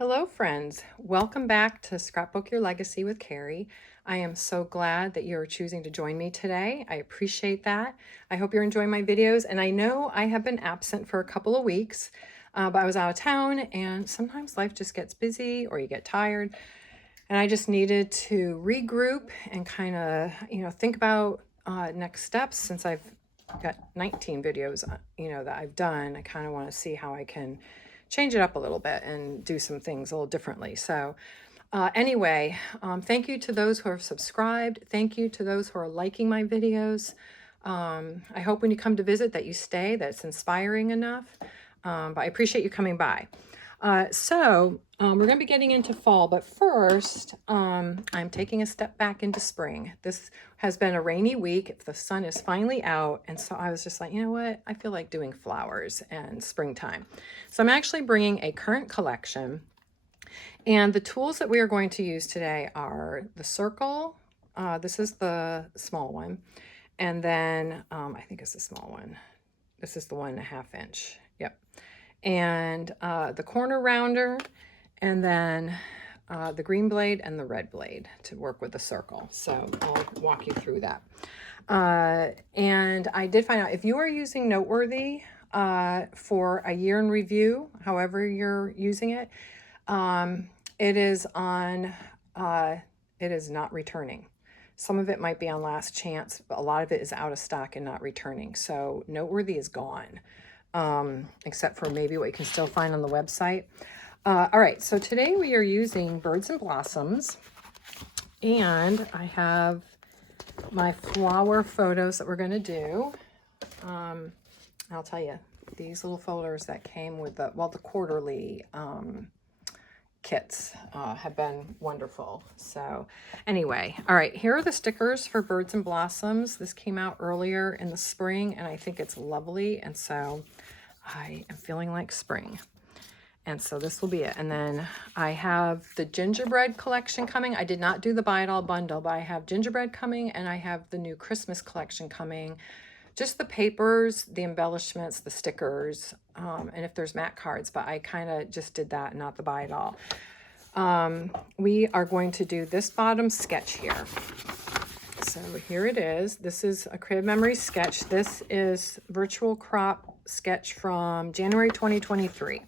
Hello, friends. Welcome back to Scrapbook Your Legacy with Carrie. I am so glad that you're choosing to join me today. I appreciate that. I hope you're enjoying my videos. And I know I have been absent for a couple of weeks, but I was out of town, and sometimes life just gets busy or you get tired. And I just needed to regroup and kind of, think about next steps. Since I've got 19 videos, that I've done, I kind of want to see how I can change it up a little bit and do some things a little differently. So anyway, thank you to those who have subscribed. Thank you to those who are liking my videos. I hope when you come to visit that you stay, that it's inspiring enough. But I appreciate you coming by. We're going to be getting into fall, but first, I'm taking a step back into spring. This has been a rainy week. The sun is finally out, and so I was just like, you know what? I feel like doing flowers and springtime. So I'm actually bringing a current collection, and the tools that we are going to use today are the circle. This is the small one, and then I think it's the small one. This is the 1.5 inch. Yep. And the corner rounder, and then the green blade and the red blade to work with the circle. So I'll walk you through that. And I did find out if you are using Noteworthy for a year in review, however you're using it, it is not returning. Some of it might be on last chance, but a lot of it is out of stock and not returning. So Noteworthy is gone, except for maybe what you can still find on the website. All right, so today we are using Birds and Blossoms, and I have my flower photos that we're going to do. I'll tell you, these little folders that came with the quarterly kits have been wonderful. So anyway, all right, here are the stickers for Birds and Blossoms. This came out earlier in the spring, and I think it's lovely, and so I am feeling like spring. And so this will be it. And then I have the gingerbread collection coming. I did not do the buy it all bundle, but I have gingerbread coming, and I have the new Christmas collection coming. Just the papers, the embellishments, the stickers, and if there's mat cards, but I kind of just did that, not the buy it all. We are going to do this bottom sketch here. So here it is. This is a Creative Memory sketch. This is virtual crop sketch from January 2023.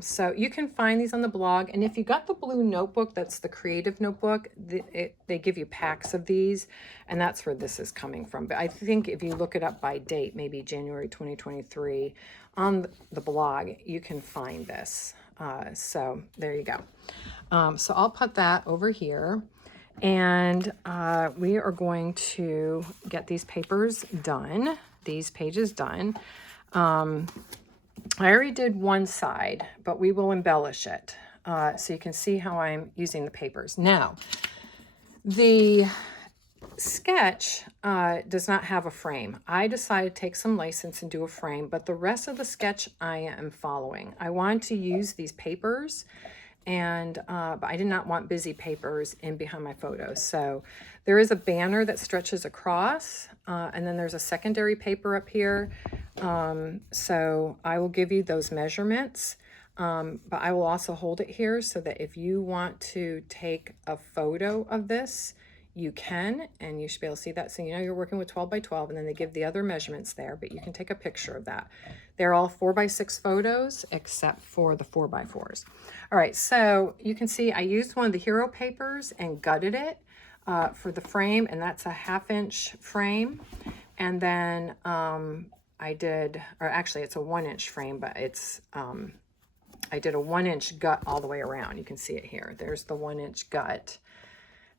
So you can find these on the blog, and if you got the blue notebook, that's the creative notebook, they give you packs of these, and that's where this is coming from. But I think if you look it up by date, maybe January 2023, on the blog, you can find this. So there you go. So I'll put that over here, and we are going to get these papers done, these pages done. I already did one side, but we will embellish it so you can see how I'm using the papers. Now, the sketch does not have a frame. I decided to take some license and do a frame, but the rest of the sketch I am following. I wanted to use these papers, and but I did not want busy papers in behind my photos. So there is a banner that stretches across, and then there's a secondary paper up here. So I will give you those measurements, but I will also hold it here so that if you want to take a photo of this, you can, and you should be able to see that. So you know you're working with 12 by 12, and then they give the other measurements there, but you can take a picture of that. They're all 4x6 photos except for the 4x4s. All right, so you can see I used one of the hero papers and gutted it for the frame, and that's a 1/2 inch frame. And then I did, or actually it's a 1 inch frame, but it's I did a 1 inch gut all the way around. You can see it here. There's the 1 inch gut.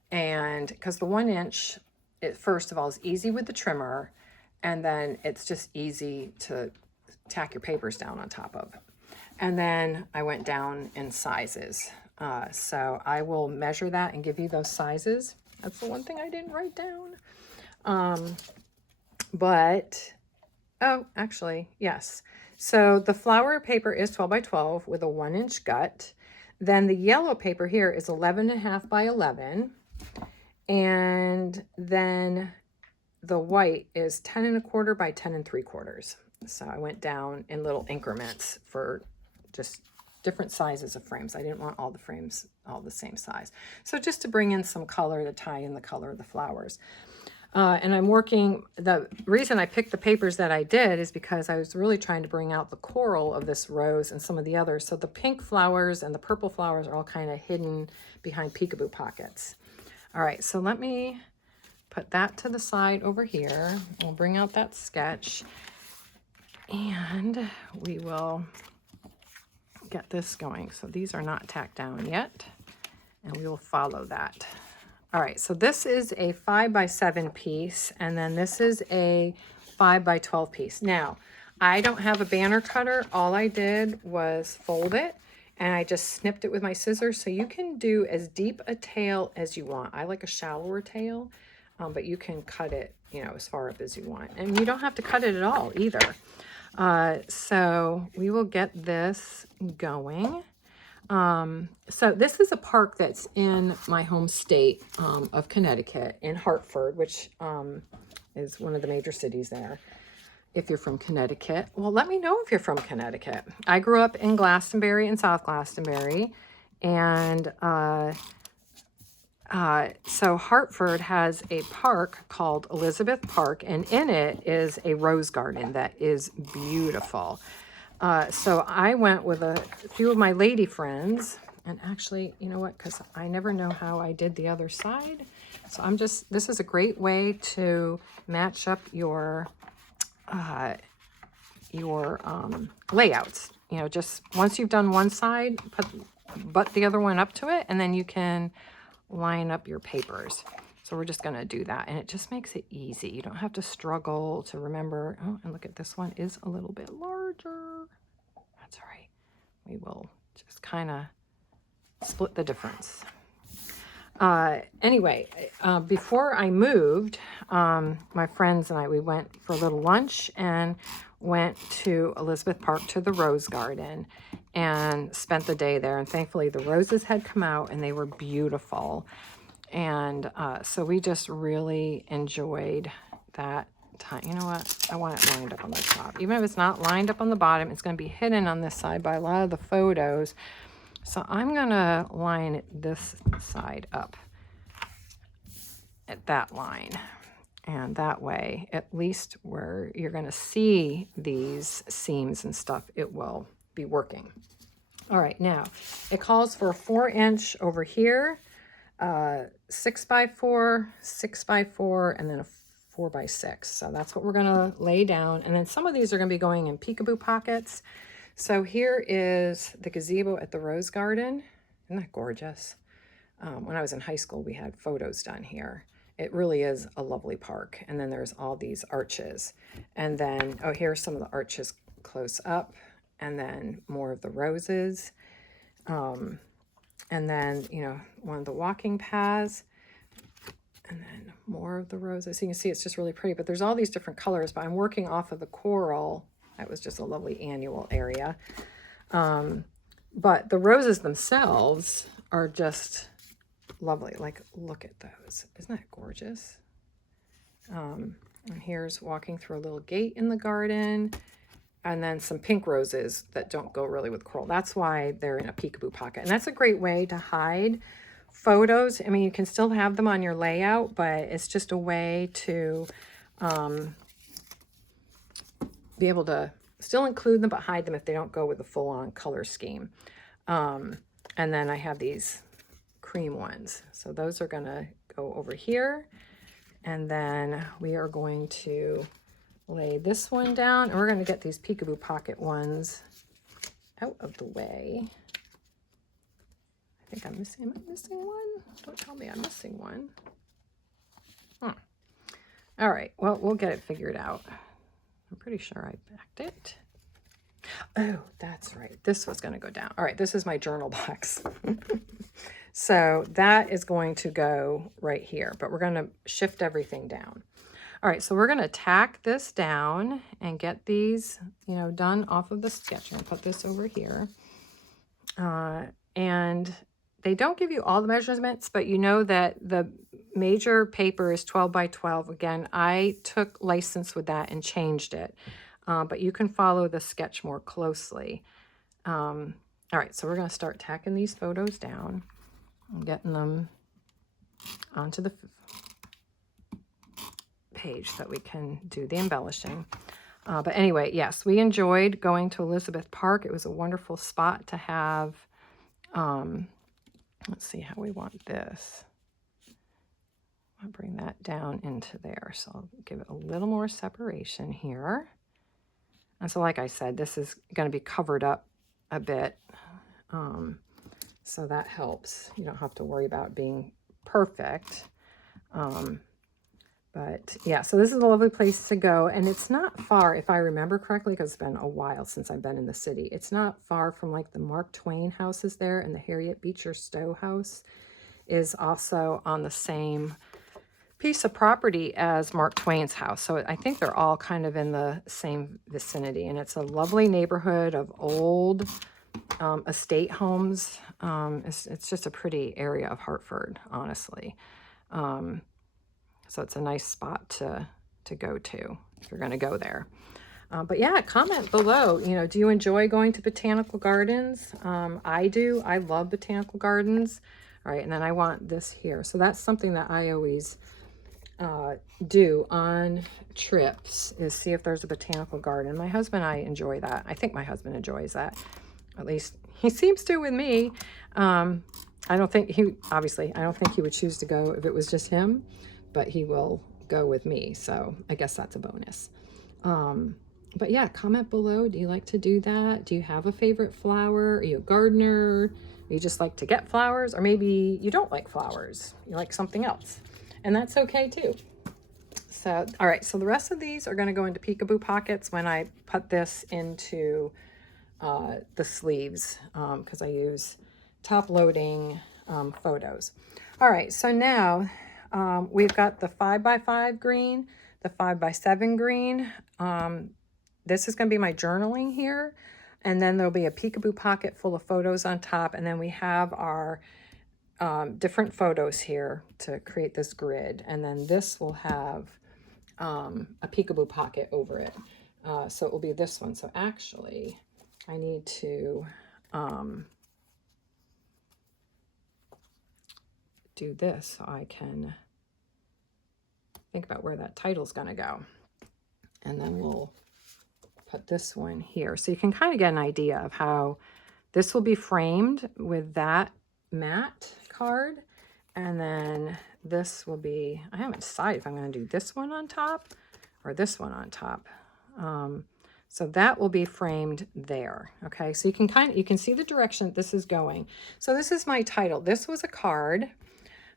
And because the 1 inch, it first of all is easy with the trimmer, and then it's just easy to tack your papers down on top of. And then I went down in sizes. So I will measure that and give you those sizes. That's the one thing I didn't write down. Oh, actually, yes. So the flower paper is 12 by 12 with a 1 inch gut. Then the yellow paper here is 11.5 by 11. And then the white is 10.25 by 10.75. So I went down in little increments for just different sizes of frames. I didn't want all the frames all the same size. So just to bring in some color to tie in the color of the flowers. And I'm working, the reason I picked the papers that I did is because I was really trying to bring out the coral of this rose and some of the others. So the pink flowers and the purple flowers are all kind of hidden behind peekaboo pockets. All right, so let me put that to the side over here. We'll bring out that sketch and we will get this going. So these are not tacked down yet, and we will follow that. All right, so this is a 5x7 piece, and then this is a 5x12 piece. Now, I don't have a banner cutter. All I did was fold it, and I just snipped it with my scissors. So you can do as deep a tail as you want. I like a shallower tail, but you can cut it, you know, as far up as you want. And you don't have to cut it at all either. So we will get this going. So this is a park that's in my home state of Connecticut, in Hartford, which is one of the major cities there. If you're from Connecticut, well, let me know if you're from Connecticut. I grew up in Glastonbury and South Glastonbury, and so Hartford has a park called Elizabeth Park, and in it is a rose garden that is beautiful. So I went with a few of my lady friends, and actually, you know what, because I never know how I did the other side. So this is a great way to match up your layouts. You know, just once you've done one side, butt the other one up to it, and then you can line up your papers. So we're just going to do that, and it just makes it easy. You don't have to struggle to remember. Oh, and look at this one is a little bit larger. That's all right. We will just kind of split the difference. Anyway, before I moved, my friends and I, we went for a little lunch and went to Elizabeth Park to the Rose Garden and spent the day there. And thankfully the roses had come out and they were beautiful. And so we just really enjoyed that time. You know what? I want it lined up on the top. Even if it's not lined up on the bottom, it's going to be hidden on this side by a lot of the photos. So I'm going to line this side up at that line. And that way, at least where you're going to see these seams and stuff, it will be working. All right, now it calls for a 4-inch over here, 6x4, 6x4, and then a 4x6. So that's what we're going to lay down. And then some of these are going to be going in peekaboo pockets. So here is the gazebo at the Rose Garden. Isn't that gorgeous? When I was in high school, we had photos done here. It really is a lovely park. And then there's all these arches. And then, oh, here's some of the arches close up. And then more of the roses. And then, you know, one of the walking paths. And then more of the roses. So you can see it's just really pretty. But there's all these different colors. But I'm working off of the coral. That was just a lovely annual area. But the roses themselves are just lovely. Like, look at those. Isn't that gorgeous? And here's walking through a little gate in the garden. And then some pink roses that don't go really with coral. That's why they're in a peekaboo pocket. And that's a great way to hide photos. I mean, you can still have them on your layout, but it's just a way to be able to still include them, but hide them if they don't go with the full-on color scheme. And then I have these cream ones. So those are going to go over here. And then we are going to lay this one down. And we're going to get these peekaboo pocket ones out of the way. I think I'm missing, am I missing one? Don't tell me I'm missing one. All right, well, we'll get it figured out. I'm pretty sure I backed it. Oh, that's right. This was going to go down. All right, this is my journal box. So that is going to go right here, but we're going to shift everything down. All right, so we're going to tack this down and get these, you know, done off of the sketch. I'm going to put this over here. And they don't give you all the measurements, but you know that the major paper is 12 by 12. Again, I took license with that and changed it. But you can follow the sketch more closely. All right, so we're going to start tacking these photos down and getting them onto the page so that we can do the embellishing. But anyway, yes, we enjoyed going to Elizabeth Park. It was a wonderful spot to have. Let's see how we want this. I'll bring that down into there. So I'll give it a little more separation here. And so like I said, this is going to be covered up a bit. So that helps. You don't have to worry about being perfect. But yeah, so this is a lovely place to go. And it's not far, if I remember correctly, because it's been a while since I've been in the city. It's not far from like the Mark Twain houses there, and the Harriet Beecher Stowe house is also on the same piece of property as Mark Twain's house. So I think they're all kind of in the same vicinity. And it's a lovely neighborhood of old estate homes. It's just a pretty area of Hartford, honestly. So it's a nice spot to go to if you're going to go there. But yeah, comment below, you know, do you enjoy going to botanical gardens? I do. I love botanical gardens. All right, and then I want this here. So that's something that I always do on trips, is see if there's a botanical garden. My husband and I enjoy that. I think my husband enjoys that. At least he seems to with me. I don't think he would choose to go if it was just him, but he will go with me. So I guess that's a bonus. But yeah, comment below. Do you like to do that? Do you have a favorite flower? Are you a gardener? Or you just like to get flowers? Or maybe you don't like flowers. You like something else. And that's okay too. So, all right. So the rest of these are going to go into peekaboo pockets when I put this into the sleeves, because I use top loading photos. All right. So now we've got the 5x5 green, the 5x7 green. This is going to be my journaling here. And then there'll be a peekaboo pocket full of photos on top. And then we have our different photos here to create this grid. And then this will have a peekaboo pocket over it. So it will be this one. So actually, I need to do this so I can think about where that title's going to go. And then we'll put this one here. So you can kind of get an idea of how this will be framed with that matte card. And then this will be, I haven't decided if I'm going to do this one on top or this one on top. So that will be framed there. Okay, so you can see the direction that this is going. So this is my title. This was a card,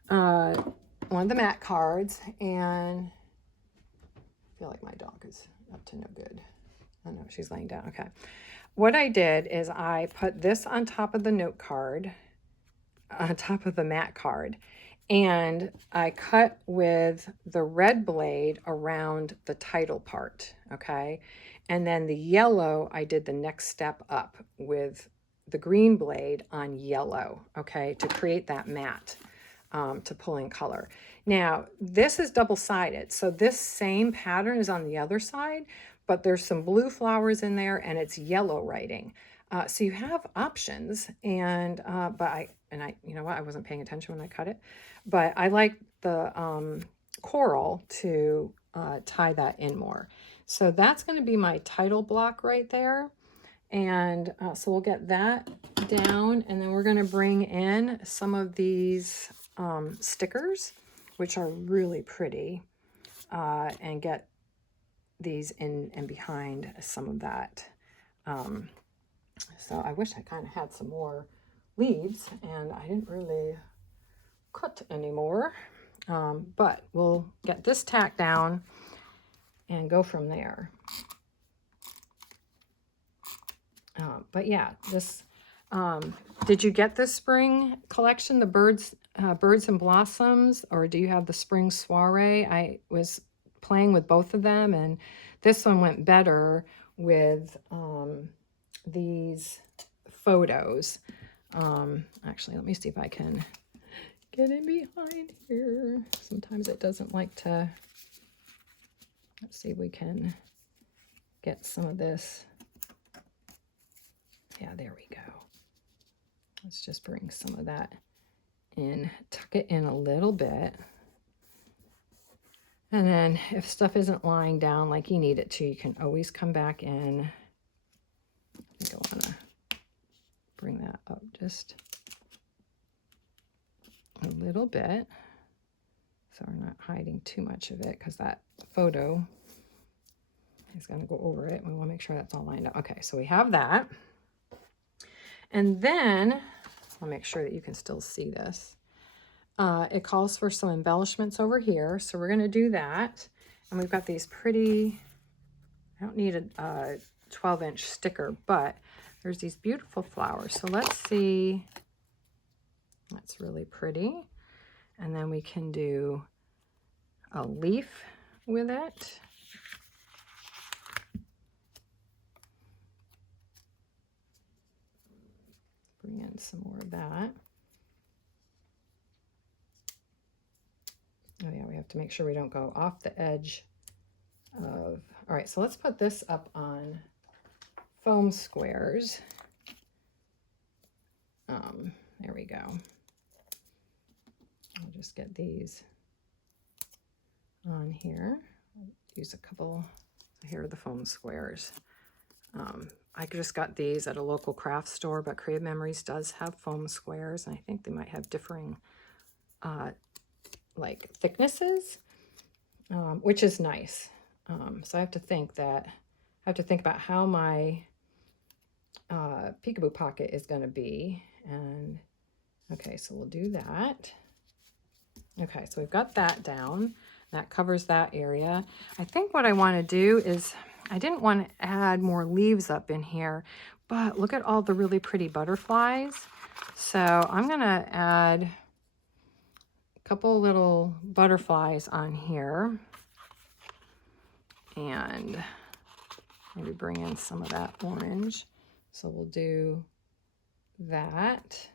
one of the matte cards, and I feel like my dog is up to no good. Oh no, she's laying down. Okay. What I did is I put this on top of the note card, on top of the matte card, and I cut with the red blade around the title part, okay? And then the yellow, I did the next step up with the green blade on yellow, okay, to create that matte, to pull in color. Now, this is double-sided, so this same pattern is on the other side, but there's some blue flowers in there and it's yellow writing. So you have options, and you know what, I wasn't paying attention when I cut it, but I like the coral to tie that in more. So that's going to be my title block right there. And so we'll get that down, and then we're going to bring in some of these stickers, which are really pretty, and get these in and behind some of that. So I wish I kind of had some more leaves, and I didn't really cut anymore, but we'll get this tacked down and go from there. But yeah, this, did you get the spring collection, the birds and blossoms, or do you have the spring soiree? I was playing with both of them, and this one went better with these photos. Actually, let me see if I can get in behind here. Sometimes it doesn't like to. Let's see if we can get some of this. Yeah, there we go. Let's just bring some of that in, tuck it in a little bit. And then if stuff isn't lying down like you need it to, you can always come back in. I think I want to bring that up just a little bit, so we're not hiding too much of it, because that photo is going to go over it. We want to make sure that's all lined up. Okay, so we have that. And then I'll make sure that you can still see this. It calls for some embellishments over here, so we're going to do that. And we've got these pretty, I don't need a 12-inch sticker, but there's these beautiful flowers. So let's see. That's really pretty. And then we can do a leaf with it. Bring in some more of that. Oh yeah, we have to make sure we don't go off the edge of, all right, so let's put this up on foam squares. There we go. I'll just get these on here. Use a couple, here are the foam squares. I just got these at a local craft store, but Creative Memories does have foam squares, and I think they might have differing like thicknesses, which is nice. So I have to think about how my peekaboo pocket is going to be. And okay, so we'll do that. Okay, so we've got that down. That covers that area. I think what I want to do is, I didn't want to add more leaves up in here, but look at all the really pretty butterflies. So I'm going to add a couple little butterflies on here, and maybe bring in some of that orange. So we'll do that.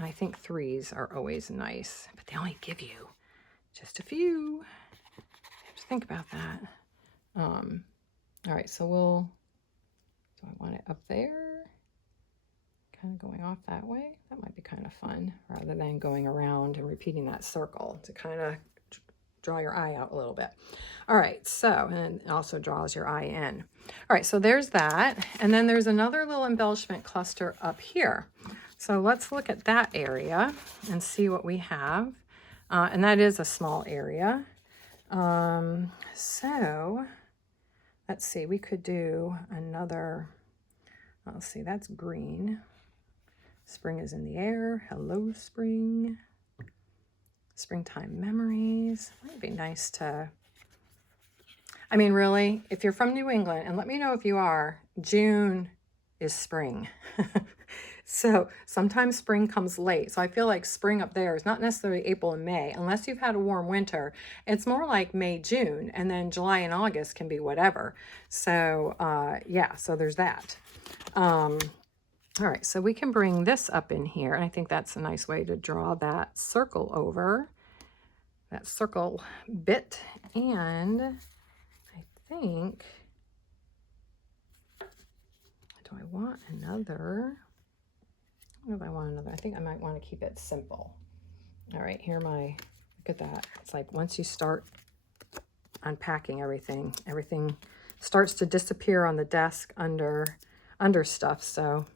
I think 3s are always nice, but they only give you just a few. You have to think about that. All right, so do I want it up there? Kind of going off that way? That might be kind of fun, rather than going around and repeating that circle, to kind of draw your eye out a little bit. All right, so, and it also draws your eye in. All right, so there's that. And then there's another little embellishment cluster up here. So let's look at that area and see what we have. And that is a small area. So let's see, we could do another, let's see, that's green. Spring is in the air. Hello, spring. Springtime memories. Might be nice to, I mean, really, if you're from New England, and let me know if you are, June is spring. So sometimes spring comes late. So I feel like spring up there is not necessarily April and May, unless you've had a warm winter. It's more like May, June, and then July and August can be whatever. So yeah, so there's that. All right, so we can bring this up in here. And I think that's a nice way to draw that circle over, that circle bit. And I think, do I want another? I don't know if I want another. I think I might want to keep it simple. All right, here look at that. It's like once you start unpacking everything, everything starts to disappear on the desk under stuff. So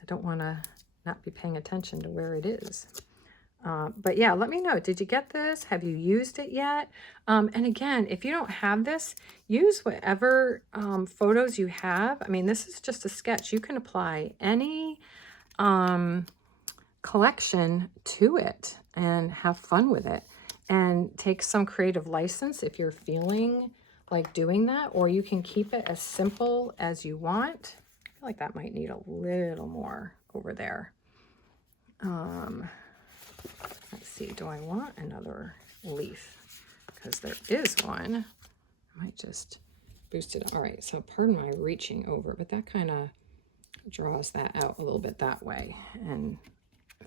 I don't want to not be paying attention to where it is. But yeah, let me know. Did you get this? Have you used it yet? And again, if you don't have this, use whatever photos you have. I mean, this is just a sketch. You can apply any collection to it and have fun with it, and take some creative license if you're feeling like doing that, or you can keep it as simple as you want. I feel like that might need a little more over there. Let's see, do I want another leaf? Because there is one. I might just boost it. All right, so pardon my reaching over, but that kind of draws that out a little bit that way and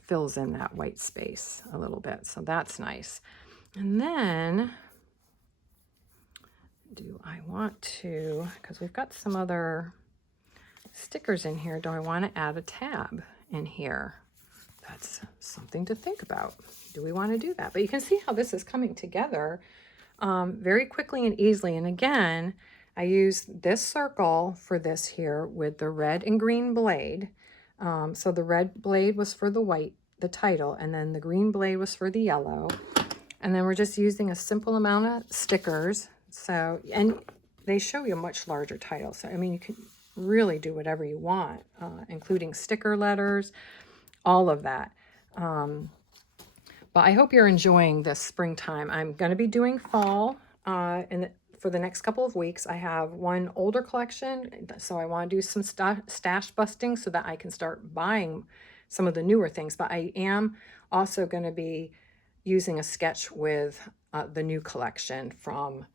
fills in that white space a little bit. So that's nice. And then do I want to, because we've got some other stickers in here, do I want to add a tab in here? That's something to think about. Do we want to do that? But you can see how this is coming together very quickly and easily. And again, I use this circle for this here with the red and green blade. So the red blade was for the white, the title, and then the green blade was for the yellow. And then we're just using a simple amount of stickers. So, and they show you a much larger title. So, I mean, you can really do whatever you want, including sticker letters, all of that. But I hope you're enjoying this springtime. I'm going to be doing fall for the next couple of weeks. I have one older collection, so I want to do some stash busting so that I can start buying some of the newer things. But I am also going to be using a sketch with the new collection from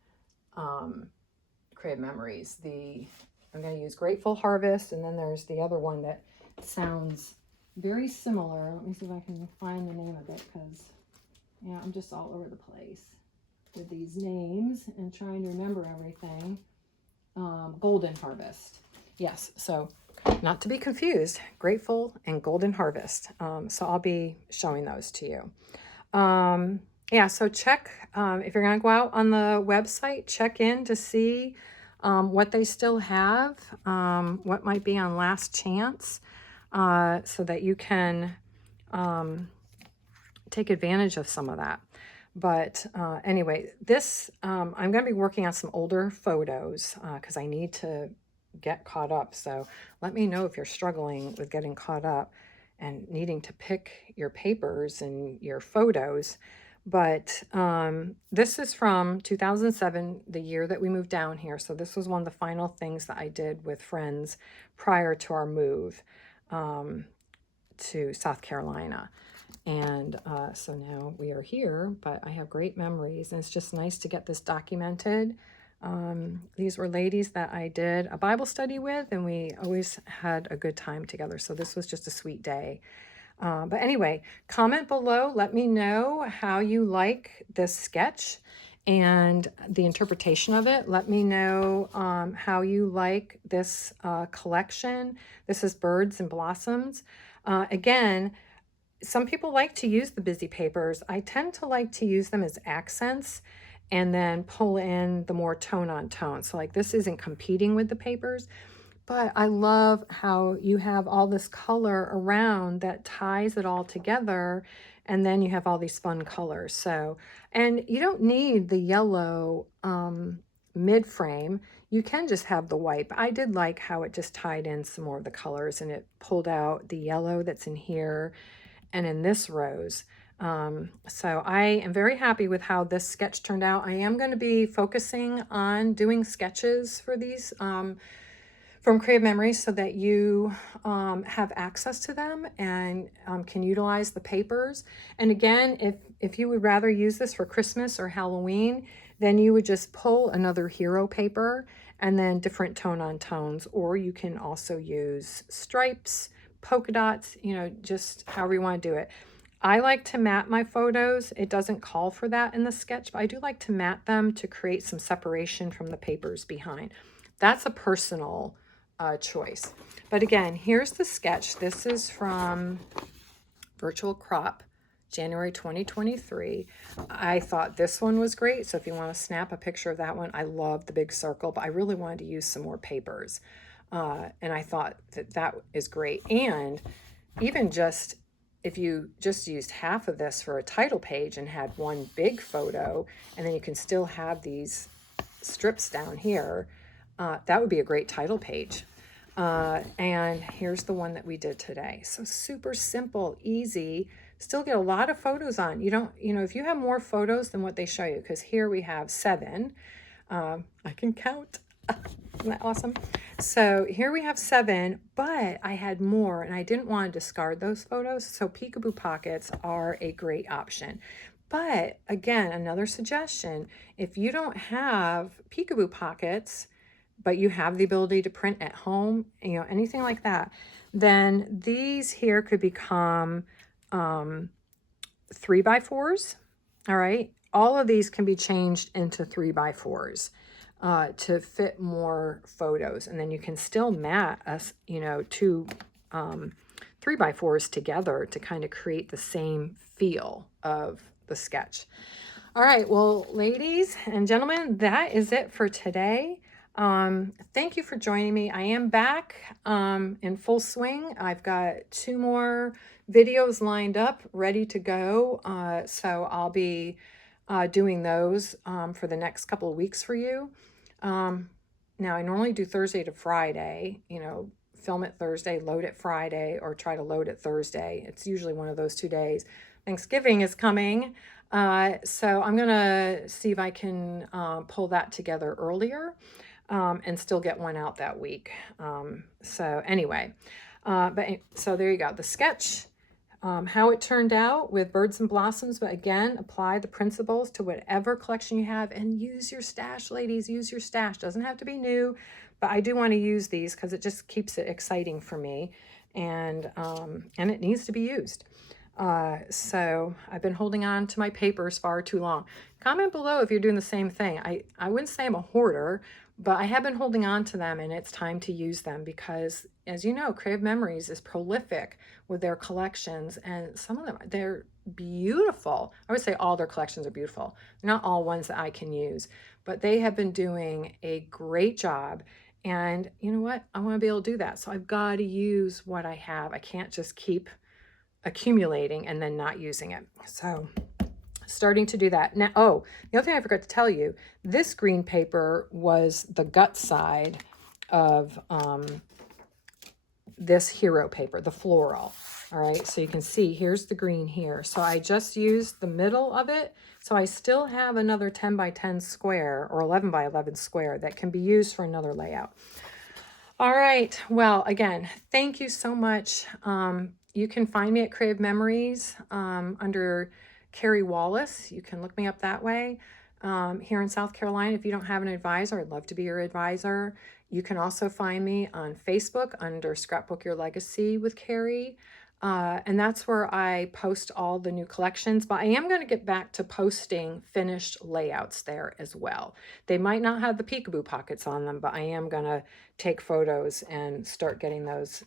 Crave Memories. I'm going to use Grateful Harvest, and then there's the other one that sounds very similar. Let me see if I can find the name of it, because yeah, I'm just all over the place with these names and trying to remember everything. Golden Harvest. Yes, so not to be confused, Grateful and Golden Harvest. So I'll be showing those to you. Yeah, so check, if you're going to go out on the website, check in to see what they still have, what might be on last chance, so that you can take advantage of some of that. But anyway, this, I'm going to be working on some older photos because I need to get caught up. So let me know if you're struggling with getting caught up and needing to pick your papers and your photos. But this is from 2007, the year that we moved down here. So this was one of the final things that I did with friends prior to our move to South Carolina. And so now we are here, but I have great memories, and it's just nice to get this documented. These were ladies that I did a Bible study with, and we always had a good time together. So this was just a sweet day. But anyway, comment below. Let me know how you like this sketch and the interpretation of it. Let me know how you like this collection. This is Birds and Blossoms. Again, some people like to use the busy papers. I tend to like to use them as accents and then pull in the more tone on tone. So like this isn't competing with the papers, but I love how you have all this color around that ties it all together. And then you have all these fun colors. So, and you don't need the yellow mid frame. You can just have the white, but I did like how it just tied in some more of the colors, and it pulled out the yellow that's in here and in this rose. So I am very happy with how this sketch turned out. I am going to be focusing on doing sketches for these from Crave Memories so that you have access to them and can utilize the papers. And again, if you would rather use this for Christmas or Halloween, then you would just pull another hero paper and then different tone on tones, or you can also use stripes, polka dots, you know, just however you want to do it. I like to mat my photos. It doesn't call for that in the sketch, but I do like to mat them to create some separation from the papers behind. That's a personal choice. But again, here's the sketch. This is from Virtual Crop, January 2023. I thought this one was great. So if you want to snap a picture of that one, I love the big circle, but I really wanted to use some more papers. And I thought that is great. And even just if you just used half of this for a title page and had one big photo, and then you can still have these strips down here, that would be a great title page. And here's the one that we did today. So super simple, easy, still get a lot of photos on. You don't, you know, if you have more photos than what they show you, because here we have 7, I can count. Isn't that awesome? So here we have 7, but I had more and I didn't want to discard those photos. So peekaboo pockets are a great option. But again, another suggestion, if you don't have peekaboo pockets, but you have the ability to print at home, you know, anything like that, then these here could become 3x4s. All right. All of these can be changed into 3x4s. to fit more photos. And then you can still mat us, you know, two 3x4s together to kind of create the same feel of the sketch. All right, well, ladies and gentlemen, that is it for today. Thank you for joining me. I am back in full swing. I've got 2 more videos lined up, ready to go. So I'll be doing those for the next couple of weeks for you. Now, I normally do Thursday to Friday, you know, film it Thursday, load it Friday, or try to load it Thursday. It's usually one of those 2 days. Thanksgiving is coming. So I'm going to see if I can pull that together earlier and still get one out that week. So anyway, so there you go. The sketch, how it turned out with birds and blossoms. But again, apply the principles to whatever collection you have and use your stash, ladies. Use your stash. Doesn't have to be new, but I do want to use these because it just keeps it exciting for me, and it needs to be used. So I've been holding on to my papers far too long. Comment below if you're doing the same thing. I wouldn't say I'm a hoarder, but I have been holding on to them, and it's time to use them because, as you know, Creative Memories is prolific with their collections, and some of them, they're beautiful. I would say all their collections are beautiful. They're not all ones that I can use, but they have been doing a great job. And you know what? I want to be able to do that. So I've got to use what I have. I can't just keep accumulating and then not using it. So starting to do that now. Oh, the other thing I forgot to tell you, this green paper was the gut side of this hero paper, the floral. All right, so you can see here's the green here. So I just used the middle of it. So I still have another 10 by 10 square or 11 by 11 square that can be used for another layout. All right, well, again, thank you so much. You can find me at Creative Memories under Carrie Wallace. You can look me up that way. Here in South Carolina, if you don't have an advisor, I'd love to be your advisor. You can also find me on Facebook under Scrapbook Your Legacy with Carrie. And that's where I post all the new collections, but I am going to get back to posting finished layouts there as well. They might not have the peekaboo pockets on them, but I am going to take photos and start getting those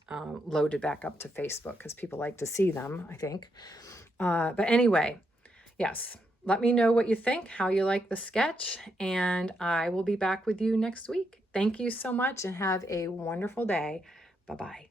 loaded back up to Facebook because people like to see them, I think. But anyway, yes, let me know what you think, how you like the sketch, and I will be back with you next week. Thank you so much and have a wonderful day. Bye-bye.